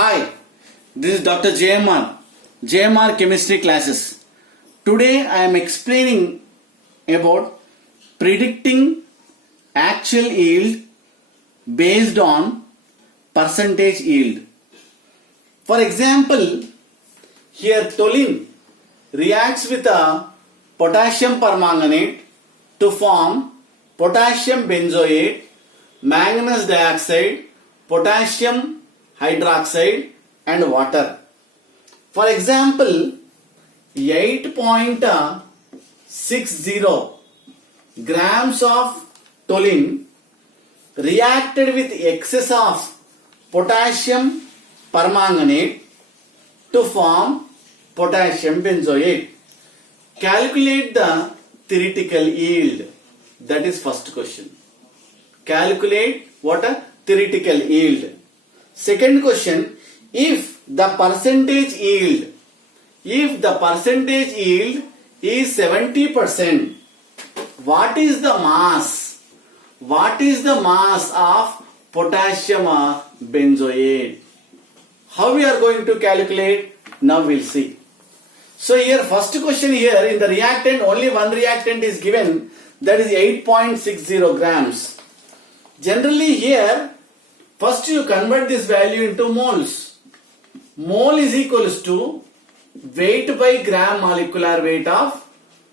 Hi, this is Dr. JMR Chemistry Classes. Today I am explaining about predicting actual yield based on percentage yield. For example, here toluene reacts with a potassium permanganate to form potassium benzoate, manganese dioxide, potassium hydroxide and water. For example, 8.60 grams of toluene reacted with excess of potassium permanganate to form potassium benzoate. Calculate the theoretical yield. That is first question. Calculate what a theoretical yield. Second question, if the percentage yield is 70%, what is the mass? What is the mass of potassium benzoate? How we are going to calculate? Now we'll see. So here first question here, in the reactant only one reactant is given, that is 8.60 grams. Generally here first you convert this value into moles. Mole is equals to weight by gram molecular weight of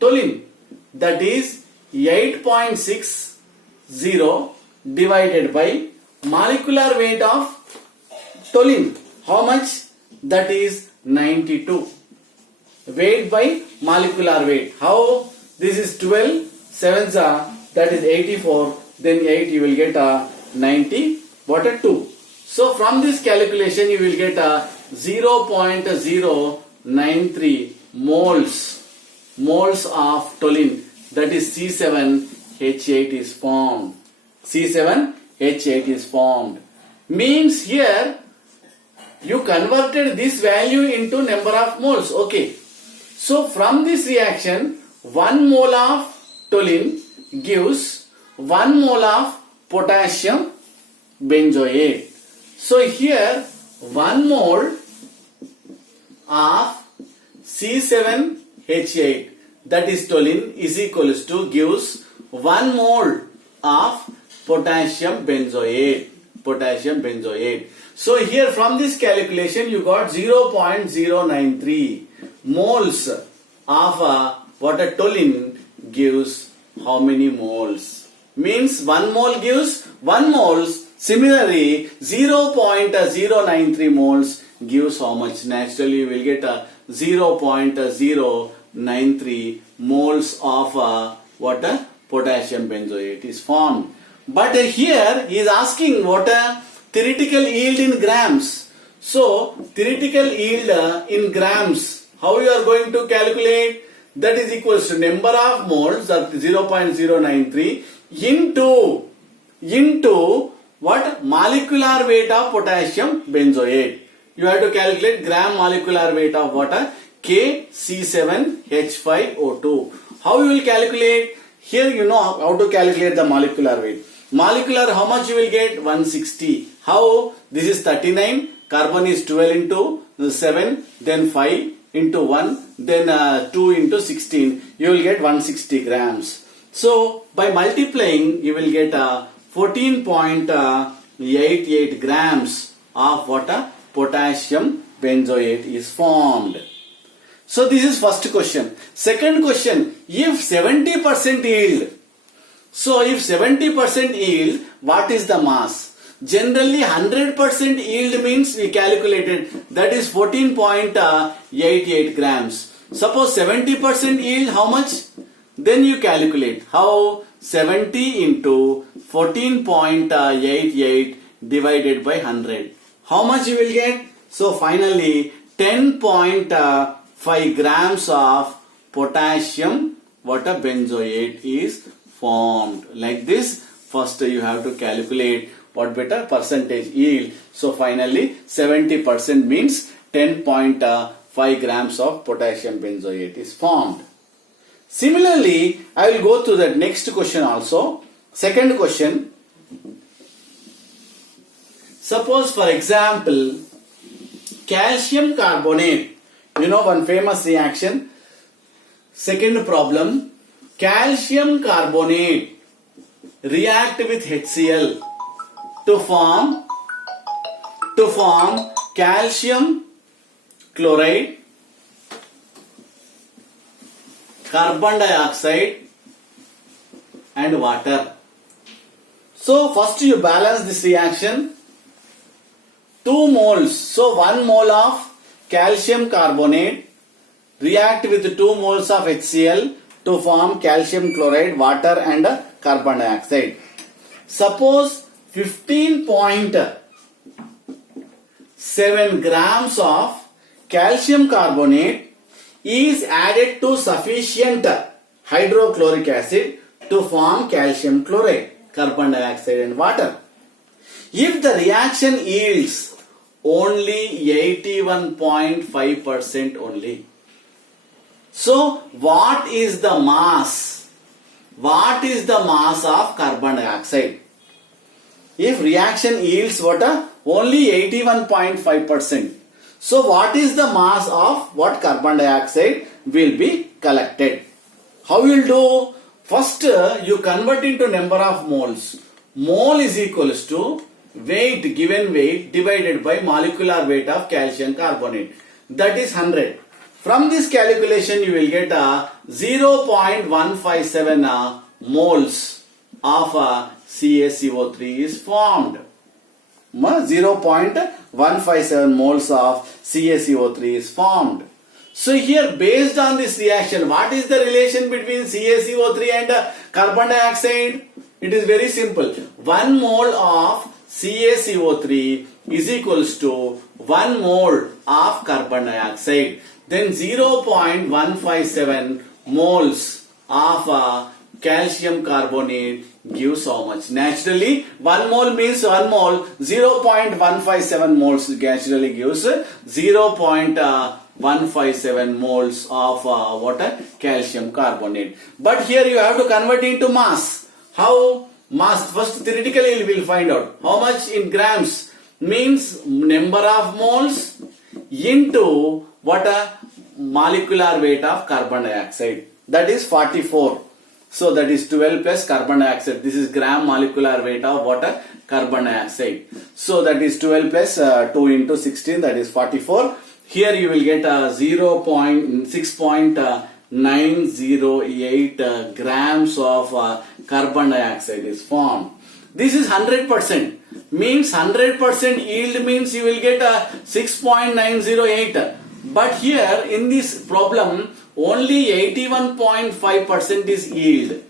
toluene. That is 8.60 divided by molecular weight of toluene. How much? That is 92. Weight by molecular weight. How? This is 12. 7s are, that is 84. Then 8 you will get a 90. What a 2. So from this calculation you will get a 0.093 moles of toluene, that is C7H8 is formed. C7H8 is formed. Means here you converted this value into number of moles. Okay. So from this reaction 1 mole of toluene gives 1 mole of potassium benzoate. So here 1 mole of C7H8, that is toluene, is equals to gives 1 mole of potassium benzoate. So here from this calculation you got 0.093 moles of what a toluene gives how many moles? Means 1 mole gives 1 moles. Similarly, 0.093 moles gives how much? Naturally, you will get a 0.093 moles of what a potassium benzoate is formed. But here he is asking what a theoretical yield in grams. So, theoretical yield in grams, how you are going to calculate? That is equals to number of moles, that 0.093 into what? Molecular weight of potassium benzoate. You have to calculate gram molecular weight of water KC7H5O2. How you will calculate? Here you know how to calculate the molecular weight. Molecular, how much you will get? 160. How? This is 39. Carbon is 12 into 7. Then 5 into 1. Then 2 into 16. You will get 160 grams. So by multiplying you will get 14.88 grams of what a potassium benzoate is formed. So this is first question. Second question, if 70% yield. So if 70% yield, what is the mass? Generally 100% yield means we calculated, that is 14.88 grams. Suppose 70% yield, how much? Then you calculate. How? 70 into 14.88 divided by 100. How much you will get? So finally 10.5 grams of potassium what a benzoate is formed. Like this, first you have to calculate what better percentage yield. So finally 70% means 10.5 grams of potassium benzoate is formed. Similarly, I will go to the next question also. Second question. Suppose for example, calcium carbonate. You know one famous reaction. Second problem, calcium carbonate react with HCl to form calcium chloride, carbon dioxide and water. So first you balance this reaction. 2 moles. So 1 mole of calcium carbonate react with 2 moles of HCl to form calcium chloride, water and carbon dioxide. Suppose 15.7 grams of calcium carbonate is added to sufficient hydrochloric acid to form calcium chloride, carbon dioxide and water. If the reaction yields only 81.5% only. So what is the mass? What is the mass of carbon dioxide? If reaction yields what? Only 81.5%. So what is the mass of what carbon dioxide will be collected? How you will do? First you convert into number of moles. Mole is equals to weight, given weight divided by molecular weight of calcium carbonate. That is 100. From this calculation you will get 0.157 moles of CaCO3 is formed. 0.157 moles of CaCO3 is formed. So here based on this reaction, what is the relation between CaCO3 and carbon dioxide? It is very simple. 1 mole of CaCO3 is equals to 1 mole of carbon dioxide. Then 0.157 moles of calcium carbonate gives how much? Naturally, 1 mole means 1 mole. 0.157 moles naturally gives 0.157 moles of water calcium carbonate. But here you have to convert into mass. How? Mass. First theoretically we will find out how much in grams means number of moles into what a molecular weight of carbon dioxide. That is 44. So that is 12 plus carbon dioxide. This is gram molecular weight of water carbon dioxide. So that is 12 plus 2 into 16, that is 44. Here you will get 6.908 grams of carbon dioxide is formed. This is 100%. Means 100% yield means you will get 6.908. But here in this problem only 81.5% is yield.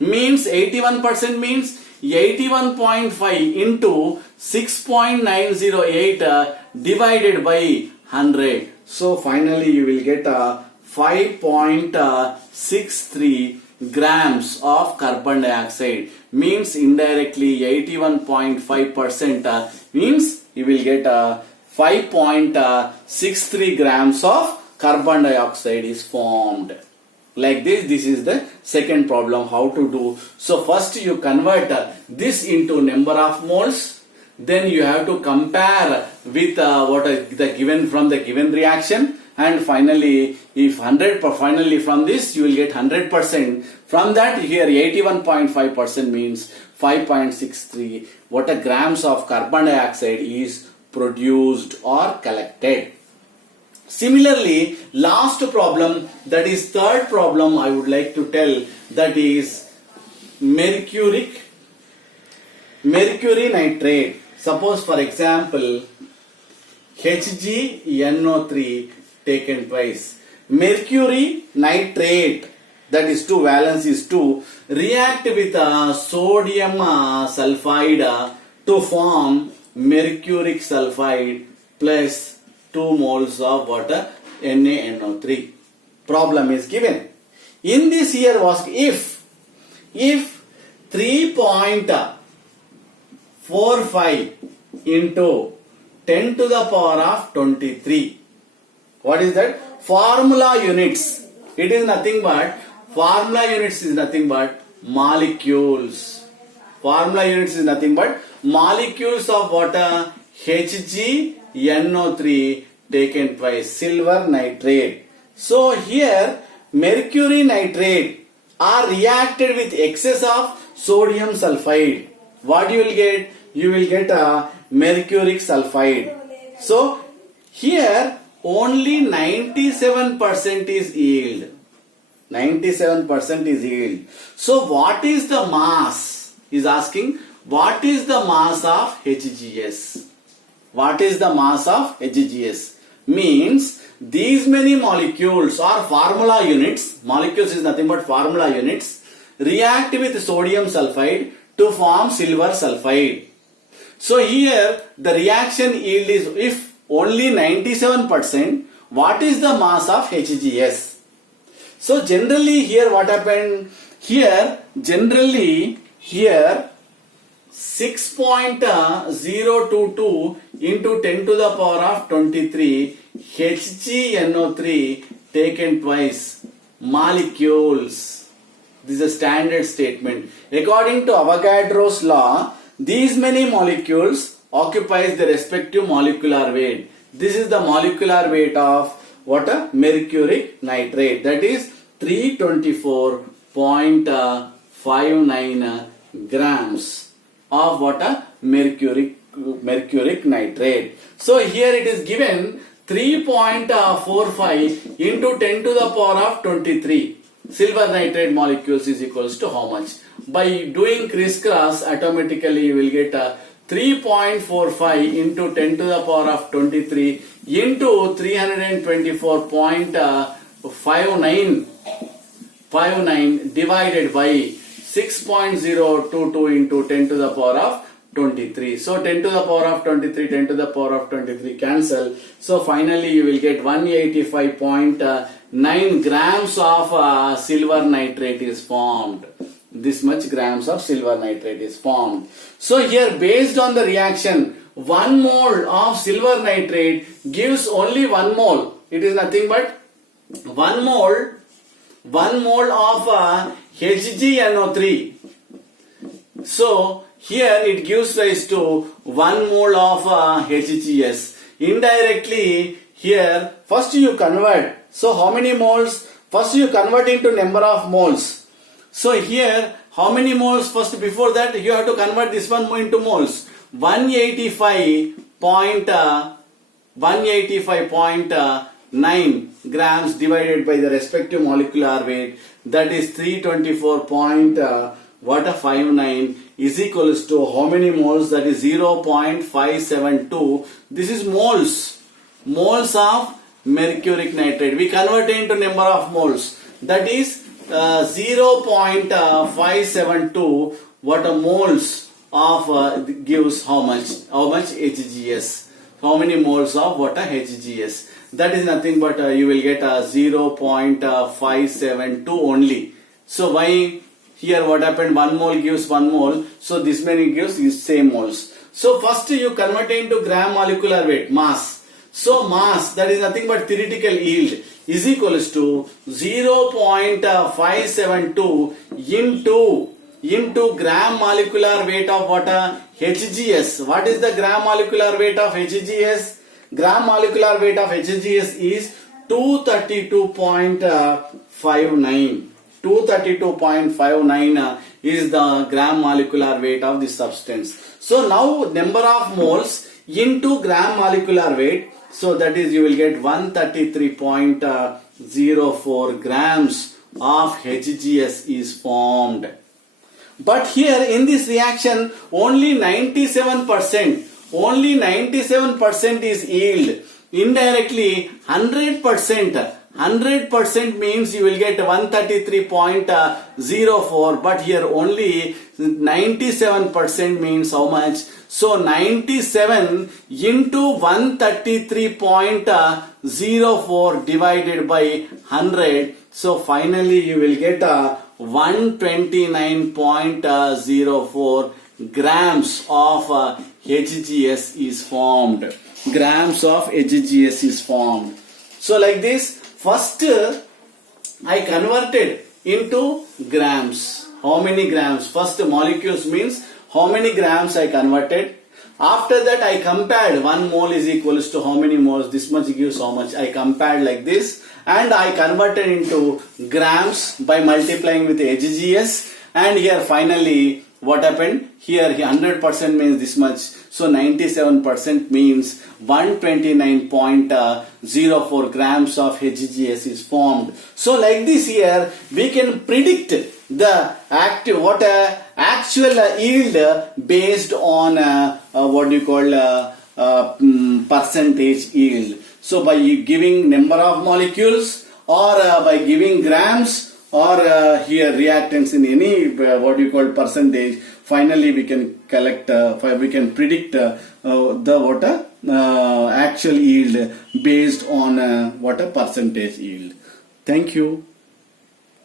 Means 81% means 81.5 into 6.908 divided by 100. So finally you will get 5.63 grams of carbon dioxide. Means indirectly 81.5% means you will get 5.63 grams of carbon dioxide is formed. Like this, this is the second problem how to do. So first you convert this into number of moles. Then you have to compare with what is the given from the given reaction. And finally, if 100 finally from this you will get 100%. From that here 81.5% means 5.63 what a grams of carbon dioxide is produced or collected. Similarly, last problem, that is third problem I would like to tell, that is mercury nitrate. Suppose for example HgNO3 taken twice. Mercury nitrate, that is 2, valence is 2, react with sodium sulfide to form mercuric sulfide plus 2 moles of water NaNO3. Problem is given. In this here was if 3.45 into 10 to the power of 23. What is that? Formula units. It is nothing but, formula units is nothing but molecules. Formula units is nothing but molecules of water HgNO3 taken twice. Silver nitrate. So here mercury nitrate are reacted with excess of sodium sulfide. What you will get? You will get a mercuric sulfide. So here only 97% is yield. 97% is yield. So what is the mass? Is asking what is the mass of HGS? What is the mass of HGS? Means these many molecules or formula units, molecules is nothing but formula units, react with sodium sulfide to form silver sulfide. So here the reaction yield is, if only 97%, what is the mass of HGS? So generally here what happened? Here generally here 6.022 into 10 to the power of 23 HgNO3 taken twice molecules. This is a standard statement. According to Avogadro's law, these many molecules occupies the respective molecular weight. This is the molecular weight of what? Mercuric nitrate. That is 324.59 grams of what? Mercuric nitrate. So here it is given 3.45 into 10 to the power of 23 silver nitrate molecules is equals to how much? By doing crisscross, automatically you will get 3.45 into 10 to the power of 23 into 324.59 divided by 6.022 into 10 to the power of 23. So 10 to the power of 23, 10 to the power of 23 cancel. So finally you will get 185.9 grams of silver nitrate is formed. This much grams of silver nitrate is formed. So here based on the reaction, 1 mole of silver nitrate gives only 1 mole. It is nothing but 1 mole of HgNO3. So here it gives rise to 1 mole of HGS. Indirectly here first you convert. So how many moles? First you convert into number of moles. So here how many moles? First before that you have to convert this one into moles. 185.9 grams divided by the respective molecular weight, that is 324.59 is equals to how many moles? That is 0.572. This is moles of mercuric nitrate. We convert it into number of moles, that is 0.572. what a moles of gives how much HGS. How many moles of what a HGS? That is nothing but you will get a 0.572 only. So why here what happened? 1 mole gives 1 mole. So this many gives is same moles. So first you convert it into gram molecular weight, mass. So mass, that is nothing but theoretical yield, is equals to 0.572 into gram molecular weight of what? HGS. What is the gram molecular weight of HGS? Gram molecular weight of HGS is 232.59. 232.59 is the gram molecular weight of this substance. So now number of moles into gram molecular weight. So that is you will get 133.04 grams of HGS is formed. But here in this reaction only 97% is yield. Indirectly 100% means you will get 133.04, but here only 97% means how much? So 97 into 133.04 divided by 100. So finally you will get 129.04 grams of HGS is formed. Grams of HGS is formed. So like this, first I converted into grams. How many grams? First molecules means how many grams I converted. After that, I compared 1 mole is equals to how many moles, this much gives how much. I compared like this and I converted into grams by multiplying with HGS, and here finally what happened? Here 100% means this much. So 97% means 129.04 grams of HGS is formed. So like this here we can predict the actual yield based on percentage yield. So by giving number of molecules or by giving grams or here reactants in any percentage, finally we can collect we can predict the actual yield based on percentage yield. Thank you.